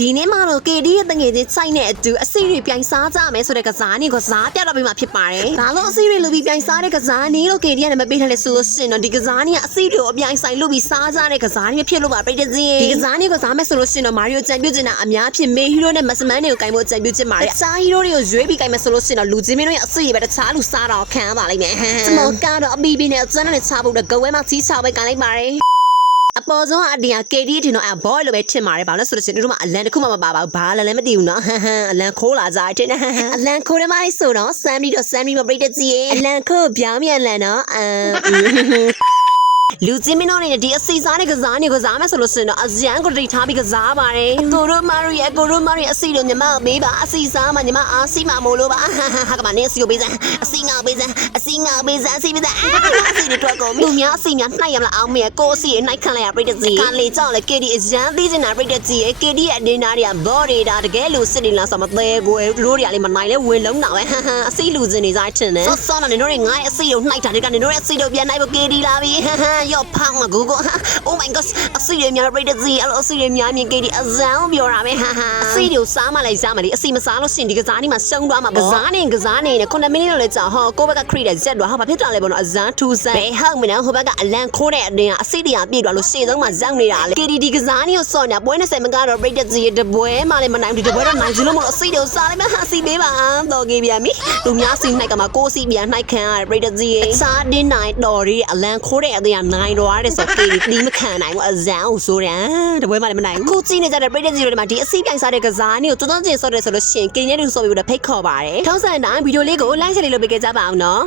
ဒီနေ့မှာတော့ KD ရဲ့တငယ်ချင်းစိုက်နဲ့အတူအစီတွေပြိုင်စားကြမယ်ဆိုတဲ့ကစားနေကစားပြတော့ပြီးမှဖြစ်ပါတယ်။ဒါလို့အစီတွေလူပြီးပြိုင်စားတဲ့ကစားနေလို့ KD ကလည်းမပေးထားလဲဆိုလို့ရှင်တော့ဒီကစားနေကအစီတွေကိုအပြိုင်ဆိုင်လူပြီးစားကြတဲ့ကစားနေဖြစ်လို့ပါပြည့်တဲ့စင်းဒီကစားနေကစားမယ်ဆိုလို့ရှင်တော့မာရီယိုချန်ပီယံချင်တာအများဖြစ်မေဟီရိုနဲ့မစမန်တွေကိုကင်ဖို့ချန်ပီယံချင်ပါတယ်။စားဟီရိုတွေကိုရွေးပြီးကင်မယ်ဆိုလို့ရှင်တော့လူချင်းမင်းတို့ရဲ့အစီတွေပဲတခြားလူစားတော့ခံရပါလိမ့်မယ်။စမောကတော့အပီပီနဲ့အစမ်းနဲ့ချဖို့တော့ဂဝဲမှာစီးချပဲကန်လိုက်ပါတယ်။အပေါ်ဆုံးအဒီက KD ထင်တော့အဘောလို့ပဲထင်ပါတယ်ဘာလို့ဆိုလို့ရှိရင်တို့မှအလန်တစ်ခုမှမပါပါဘူးဘာလန်လည်းမသိဘူးနော်အလန်ခိုးလာကြတယ်အလန်ခိုးတယ်မလေးဆိုတော့ဆမ်ပြီးတော့ဆမ်ပြီးမပြိတက်ကြီးအလန်ခိုးပြောင်းမြန်လန်တော့လူချင်းမင်းတို့နဲ့ဒီအစီစားတဲ့ကစားနေကစားမယ်ဆိုလို့ရှိရင်တော့အရန်ကိုတိတ်ထားပြီးကစားပါတယ်ကိုရိုမာရီရဲ့ကိုရိုမာရီအစီတို့ညီမပေးပါအစီစားမှညီမအားစီမမို့လို့ပါဟာကမနေစီကိုပေးစမ်းအစီငါပေးစမ်းအစီငါပေးစမ်းအစီပေးစမ်းအစီတွေထွက်ကုန်လူများအစီများနှိုက်ရမလားအောင်မေကိုအစီနှိုက်ခံလိုက်ရပြိတက်ကြီးကလေကြောက်လေ KD အရန်သိချင်တာပြိတက်ကြီးရဲ့ KD ရဲ့အနေနာတွေကဘော်ဒေတာတကယ်လို့စစ်နေလားဆိုမသေးကိုတို့တွေကလည်းမနိုင်လဲဝင်လုံးတော့ပဲအစီလူချင်းနေစားချင်တယ်စောနေတို့တွေငါ့ရဲ့အစီကိုနှိုက်တာတွေကနေတို့ရဲ့အစီတို့ပြန်နိုင်ဖို့ KD လာပြီရော့ဖောင်းမှာGoogle Oh my god အစီတွေများပြိတက်ကြီးအဲ့လိုအစီတွေများမြင် KD အဇံပြောတာပဲအစီတွေကိုစားမှလိုက်စားမှလေအစီမစားလို့ရှင်ဒီကစားနေမှာရှုံးသွားမှာပေါ့ကစားနေနဲ့9မိနစ်လောက်လဲကြာဟောကိုဘက်ကခရီးတဲ့ရက်တော့ဟာဘာဖြစ်တာလဲပေါ့နော်အဇံထူးဆန်းဘယ်ဟောက်မနော်ဟိုဘက်ကအလန်ခိုးတဲ့အတင်းကအစီတွေကပြည့်သွားလို့ရှေ့ဆုံးမှာဇောက်နေတာလေ KD ဒီကစားနေကိုစော်ညာပွဲ20မကတော့ပြိတက်ကြီးတပွဲမှလည်းမနိုင်ဘူးဒီတပွဲတော့နိုင်စလို့မလို့အစီတွေကိုစားလိုက်မှအစီပေးပါတော့ကြီးပြန်ပြီလူများစီနှိုက်ကမှာကိုစီပြန်နှိုက်ခံရပြိတက်ကြီးအစားတင်းနိုင်တော်ရီအလန်ခိုးတဲ့အတင်းကနိုင်တော့ရတယ်ဆို KD ဒီမခံနိုင်ဘူးအဇံကိုဆိုတယ်တပွဲမှလည်းမနိုင်ဘူးခုကြည့်နေကြတဲ့ပြိတက်ကြီးတွေမှာဒီအစီပြိုင်စားတဲ့ကစားနေကိုတွန်းတွန်းချင်းစော်တယ်ဆိုလို့ရှင် KD နဲ့တူစော်ပြီးတော့ဖိတ်ခေါ်ပါတယ်ထောက်ဆန်တိုင်းဗီဒီယိုလေးကို like ချက်လေးလုပ်ပေးကြပါအောင်နော်